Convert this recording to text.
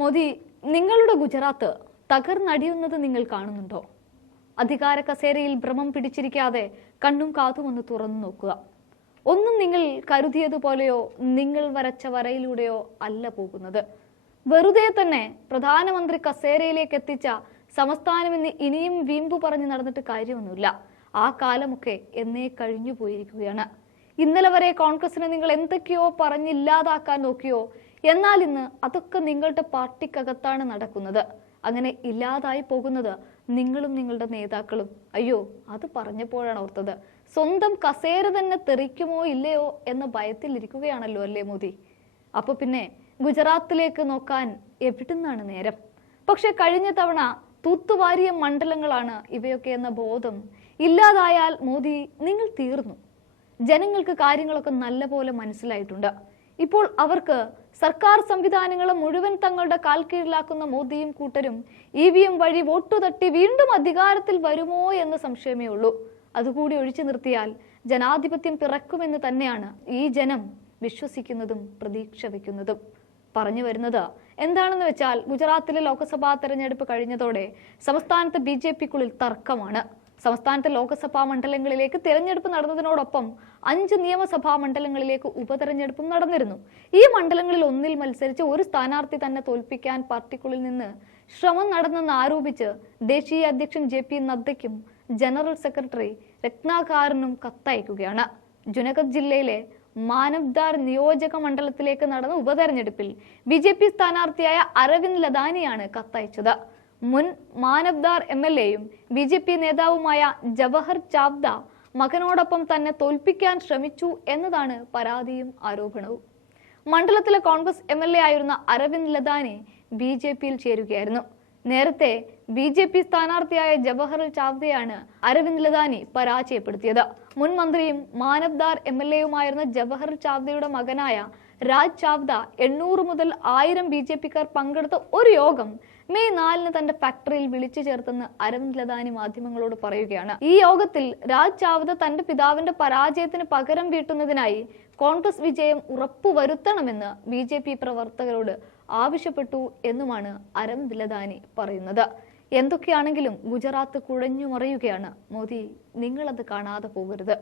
മോദി നിങ്ങളുടെ ഗുജറാത്ത് തകർന്നടിയുന്നത് നിങ്ങൾ കാണുന്നുണ്ടോ? അധികാര കസേരയിൽ ഭ്രമം പിടിച്ചിരിക്കാതെ കണ്ണും കാതും ഒന്ന് തുറന്നു നോക്കുക. ഒന്നും നിങ്ങൾ കരുതിയതുപോലെയോ നിങ്ങൾ വരച്ച വരയിലൂടെയോ അല്ല പോകുന്നത്. വെറുതെ തന്നെ പ്രധാനമന്ത്രി കസേരയിലേക്ക് എത്തിച്ച സംസ്ഥാനം ഇന്ന് ഇനിയും വീമ്പു പറഞ്ഞു നടന്നിട്ട് കാര്യമൊന്നുമില്ല. ആ കാലമൊക്കെ എന്നേ കഴിഞ്ഞു പോയിരിക്കുകയാണ് ഇന്നലെ വരെ കോൺഗ്രസിനെ നിങ്ങൾ എന്തൊക്കെയോ പറഞ്ഞില്ലാതാക്കാൻ നോക്കിയോ എന്നാൽ ഇന്ന് അതൊക്കെ നിങ്ങളുടെ പാർട്ടിക്കകത്താണ് നടക്കുന്നത്. അങ്ങനെ ഇല്ലാതായി പോകുന്നത് നിങ്ങളും നിങ്ങളുടെ നേതാക്കളും. അയ്യോ അത് പറഞ്ഞപ്പോഴാണ് ഓർത്തത്. സ്വന്തം കസേര തന്നെ തെറിക്കുമോ ഇല്ലയോ എന്ന ഭയത്തിലിരിക്കുകയാണല്ലോ അല്ലേ മോദി? അപ്പൊ പിന്നെ ഗുജറാത്തിലേക്ക് നോക്കാൻ എവിടുന്നാണ് നേരം? പക്ഷെ കഴിഞ്ഞ തവണ തൂത്തുവാരിയ മണ്ഡലങ്ങളാണ് ഇവയൊക്കെ എന്ന ബോധം ഇല്ലാതായാൽ മോദി നിങ്ങൾ തീർന്നു. ജനങ്ങൾക്ക് കാര്യങ്ങളൊക്കെ നല്ലപോലെ മനസ്സിലായിട്ടുണ്ട്. ഇപ്പോൾ അവർക്ക് സർക്കാർ സംവിധാനങ്ങളെ മുഴുവൻ തങ്ങളുടെ കാൽ കീഴിലാക്കുന്ന മോദിയും കൂട്ടരും ഇ വി എം വഴി വോട്ടു തട്ടി വീണ്ടും അധികാരത്തിൽ വരുമോ എന്ന് സംശയമേ ഉള്ളൂ. അതുകൂടി ഒഴിച്ചു നിർത്തിയാൽ ജനാധിപത്യം പിറക്കുമെന്ന് തന്നെയാണ് ഈ ജനം വിശ്വസിക്കുന്നതും പ്രതീക്ഷ വയ്ക്കുന്നതും പറഞ്ഞു വരുന്നത് എന്താണെന്ന് വെച്ചാൽ ഗുജറാത്തിലെ ലോക്സഭാ തെരഞ്ഞെടുപ്പ് കഴിഞ്ഞതോടെ സംസ്ഥാനത്ത് ബി ജെ പിക്കുള്ളിൽ തർക്കമാണ്. സംസ്ഥാനത്തെ ലോക്സഭാ മണ്ഡലങ്ങളിലേക്ക് തിരഞ്ഞെടുപ്പ് നടന്നതിനോടൊപ്പം അഞ്ച് നിയമസഭാ മണ്ഡലങ്ങളിലേക്ക് ഉപതെരഞ്ഞെടുപ്പും നടന്നിരുന്നു. ഈ മണ്ഡലങ്ങളിൽ ഒന്നിൽ മത്സരിച്ച് ഒരു സ്ഥാനാർത്ഥി തന്നെ തോൽപ്പിക്കാൻ പാർട്ടിക്കുള്ളിൽ നിന്ന് ശ്രമം നടന്നെന്ന് ആരോപിച്ച് ദേശീയ അധ്യക്ഷൻ ജെ പി നദ്ദയ്ക്കും ജനറൽ സെക്രട്ടറി രത്നാകാരനും കത്തയക്കുകയാണ്. ജുനഗഡ് ജില്ലയിലെ മാനവ്ദാർ നിയോജക മണ്ഡലത്തിലേക്ക് നടന്ന ഉപതെരഞ്ഞെടുപ്പിൽ ബി ജെ പി സ്ഥാനാർത്ഥിയായ അരവിന്ദ് ലദാനിയാണ് കത്തയച്ചത്. മുൻ മാനവ്ദാർ എം എൽ എയും ബി ജെ പി നേതാവുമായ ജവഹർ ചാബ്ദ മകനോടൊപ്പം തന്നെ തോൽപ്പിക്കാൻ ശ്രമിച്ചു എന്നതാണ് പരാതിയും ആരോപണവും. മണ്ഡലത്തിലെ കോൺഗ്രസ് എം എൽ എ ആയിരുന്ന അരവിന്ദ് ലതാനെ ബി ജെ പിയിൽ ചേരുകയായിരുന്നു. നേരത്തെ ബി ജെ പി സ്ഥാനാർത്ഥിയായ ജവഹർ ചാവ്ദയാണ് അരവിന്ദ് ലദാനി പരാജയപ്പെടുത്തിയത്. മുൻ മന്ത്രിയും മാനവ്ദാർ എം എൽ എയുമായിരുന്ന ജവഹർ ചാവ്ദയുടെ മകനായ രാജ് ചാവ്ദ എണ്ണൂറ് മുതൽ ആയിരം ബി ജെ പിക്കാർ പങ്കെടുത്ത ഒരു യോഗം മെയ് നാലിന് തന്റെ ഫാക്ടറിയിൽ വിളിച്ചു ചേർത്തെന്ന് അരവിന്ദ് ലദാനി മാധ്യമങ്ങളോട് പറയുകയാണ്. ഈ യോഗത്തിൽ രാജ് ചാവ്ദ തന്റെ പിതാവിന്റെ പരാജയത്തിന് പകരം വീട്ടുന്നതിനായി കോൺഗ്രസ് വിജയം ഉറപ്പുവരുത്തണമെന്ന് ബി ജെ പി പ്രവർത്തകരോട് ആവശ്യപ്പെട്ടു എന്നുമാണ് അരവിന്ദ് ലദാനി പറയുന്നത്. എന്തൊക്കെയാണെങ്കിലും ഗുജറാത്ത് കുഴഞ്ഞു മറിയുകയാണ് മോദി നിങ്ങളത് കാണാതെ പോകരുത്.